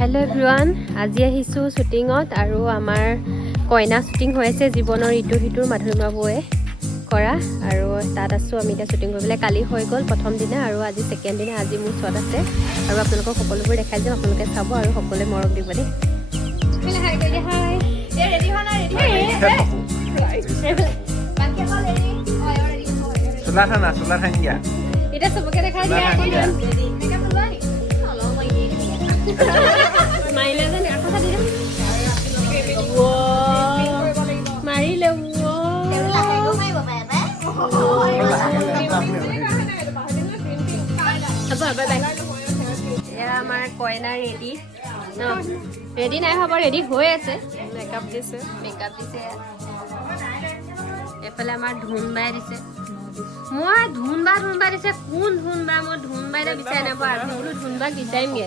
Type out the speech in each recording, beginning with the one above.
Hello' everyone, আজি আহিছোঁ শ্বুটিঙত আৰু আমাৰ কইনা শ্বুটিং হৈ আছে জীৱনৰ ইটো সিটোৰ মাধুৰীমা বৌয়ে কৰা আৰু তাত আছোঁ আমি এতিয়া শ্বুটিং কৰিবলৈ। কালি হৈ গ'ল প্ৰথম দিনা আৰু আজি ছেকেণ্ড দিনা। আজি মোৰ শ্বট আছে আৰু আপোনালোকক সকলোবোৰ দেখাই যাম, আপোনালোকে চাব আৰু সকলোৱে মৰম দিব দেই। এতিয়া চবকে দেখাই দিয়া মাৰিলে এয়া আমাৰ কইনা ৰেডি ন, ৰেডি নাই হ'ব, ৰেডি হৈ আছে। মেকআপ দিছে এইফালে আমাৰ ধুন বাই দিছে। মই ধুন বা দিছে, কোন ধুন বা? মই ধুন বাই বিচাৰি নাপাওঁ আৰু বোলো ধুন বাক বিচাৰিমগে।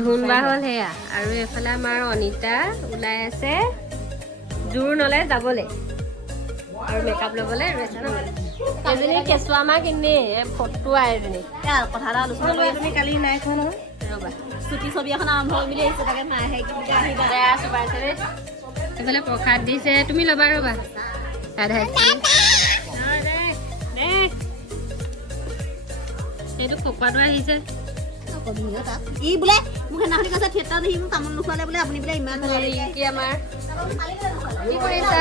ধুন বা হ'ল সেয়া। আৰু এইফালে আমাৰ অনিতা ওলাই আছে জোৰ নলে যাবলৈ আৰু মেকআপ ল'বলৈ ৰৈছে ন। এজনী কেঁচুৱা মাক এনেই ফটোৱা এজনী কথা এটা আলোচনা কৰি তুমি কালি নাই খোৱা নহয়। ৰ'বা, ছুটি ছবি এখন আৰম্ভ কৰি মেলি আহিছে, তাকে মাহে আহিবা। এইফালে প্ৰসাদ দিছে, তুমি ল'বা। ৰ'বা, এইটো খকুৱাটো আহিছে। ই বোলে মোক সেইদিনাখনি কৈছে থিয়েটাৰত দেখি মোক তামোল নোখোৱালে বোলে, আপুনি বোলে ইমান আমাৰ কি কৰিছা?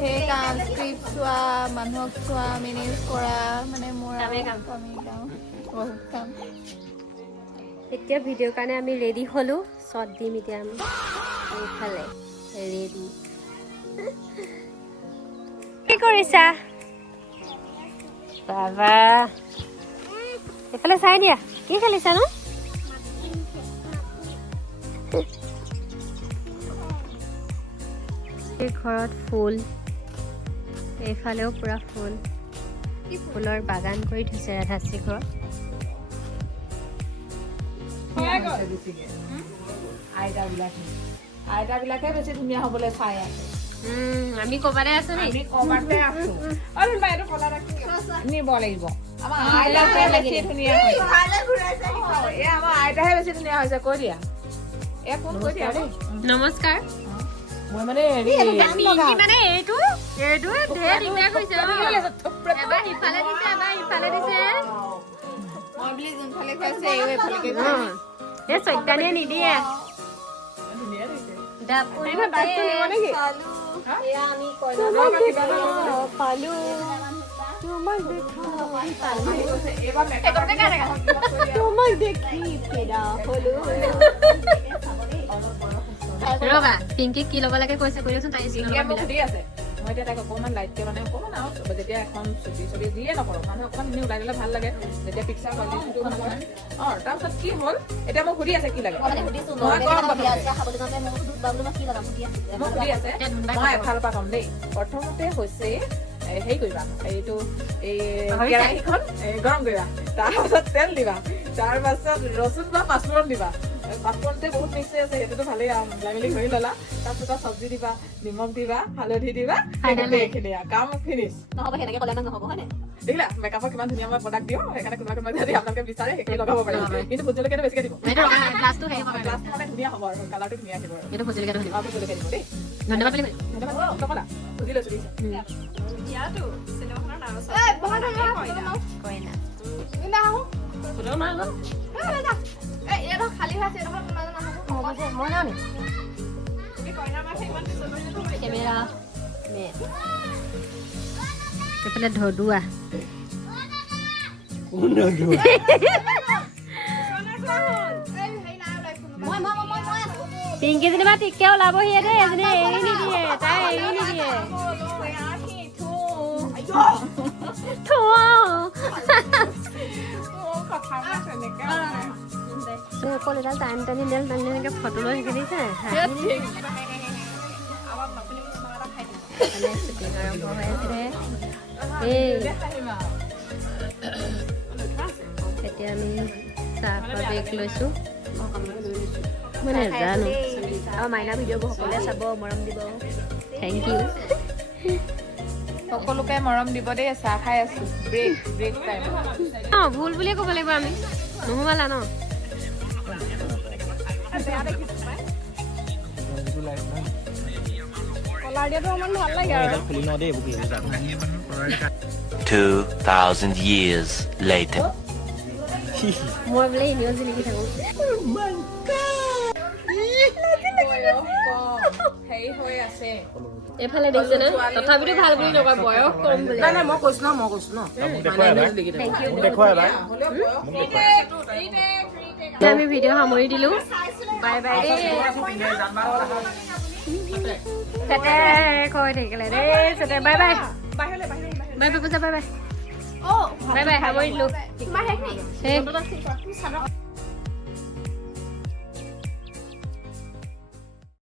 ঢেৰ কাম, স্ক্ৰিপ্ট চোৱা, মানুহক চোৱা, মেনেজ কৰা, মানে মোৰ বহুত কাম। এতিয়া ভিডিঅ'ৰ কাৰণে আমি ৰেডি হ'লোঁ, শ্বট দিম এতিয়া আমি এইফালে ৰেডি। কি কৰিছা বাবা? এইফালে চাই দিয়া, কি খেলিছা নো? ঘৰত ফুল, এইফালেও পুৰা ফুল, ফুলৰ বাগান কৰি থৈছে ৰাধাশ্ৰী ঘৰত। আইতাবিলাকে বেছি ধুনীয়া হ'বলৈ চাই আছে। আমি ক'বাতে আছো নি? আমি ক'বাতে আছো। এইটো কলা নিব লাগিব। আমাৰ আইতাহে বেছি ধুনীয়া হৈছে। আমাৰ আইতাহে বেছি ধুনীয়া হৈছে। কৈ দিয়া, কোন কৈ দিয়া দেই। নমস্কাৰ। মই মানে হেৰি মানে এইটো ঢেৰ দিগদাৰ কৰিছে। এবাৰ ইফালে দিছে, এবাৰ ইফালে দিছে। মই বুলি যোনফালে কৈছে এইফালে এই চৈতানিয়ে নিদিয়ে। ৰবা, পিংকি কি ল'ব লাগে কৈছে, কৰিবচোন। তাই সুধি আছে। মই এতিয়া তাক অকণমান লাইটকে মানে অকণমান আৰু যেতিয়া এখন ছবি যিয়ে নকৰক মানুহে অকণমান এনেই ওলাই দিলে ভাল লাগে, যেতিয়া পিকচাৰ কোৱালিটিটো তাৰপিছত কি হ'ল এতিয়া মোক সুধি আছে কি লাগে। মই এফালৰ পৰা ক'ম দেই। প্ৰথমতে হৈছে হেৰি কৰিবা, এইটো এই কেৰাহীখন গৰম কৰিবা, তাৰপাছত তেল দিবা, তাৰপাছত ৰচুন বা পাঁচফোৰণ দিবা। পাঁচফোৰণতে বহুত মিক্স আছে, সেইটোতো ভালেই আৰু মিলাই মেলি কৰি ল'লা। তাৰপিছত চব্জি দিবা, নিমখ দিবা, হালধি দিবা, এইখিনি কাম ফিনিছ। নহ'ব সেনেকে ক'লে নহ'ব, হয় নাই? দেখিলা মেকআপৰ কিমান ধুনীয়া মই প্ৰডাক্ট দিওঁ। সেইকাৰণে কোনোবা যদি আপোনালোকে বিচাৰে সেইখিনি লগাব পাৰে, কিন্তু ভোট জলকীয়াটো বেছিকে দিব। গ্লাছটো মানে ধুনীয়া হ'ব আৰু কালাৰটো ধুনীয়া আহিব আৰু ভোট জলকীয়া দিব দেই। ধন্যবাদ নকলা, বুজি লৈছো দেই। এইফালে ধদুৱা পিংকি যেনিবা ঠিককে ওলাবহি দেই, এজনী এৰি নিদিয়ে, তাই এৰি নিদিয়ে। অকল এডাল টানি এনেকে ফটো লৈ থাকিছে। শ্বুটিং আৰম্ভ হৈ আছে। এতিয়া আমি চাহৰ বেগ লৈছো। মানে জানো আৰু মাইনা ভিডিঅ'বোৰ সকলোৱে চাব, মৰম দিব। Thank you. সকলোকে মৰম দিব দেই। চাহ খাই আছো, ব্ৰেক টাইম। ভুল বুলিয়ে ক'ব লাগিব আমি, নহ'বালা ন। বেয়া দেখিছো পাই কলাৰ দিয়াটো অকমান ভাল লাগে আৰু খুলি ন দেই বুকি 2,000 years later. মই বোলে এনেও জিলিকি থাকো হেৰি হৈ আছে এইফালে দেখিছে না তথাপিতো ভাল বুলি নকয় বয়স কম বুলি নাই নাই মই কৈছো ন থেংক ইউ দেখুৱা এবাৰ আমি ভিডিঅ' সামৰি দিলো বাই বাই তেতে কৈ থাকিলে দেই তেতে বাই বাই বাই বাই পূজা বাই বাই বাই বাই সামৰি দিলো তোমাৰ শেষ নেকি? শেষ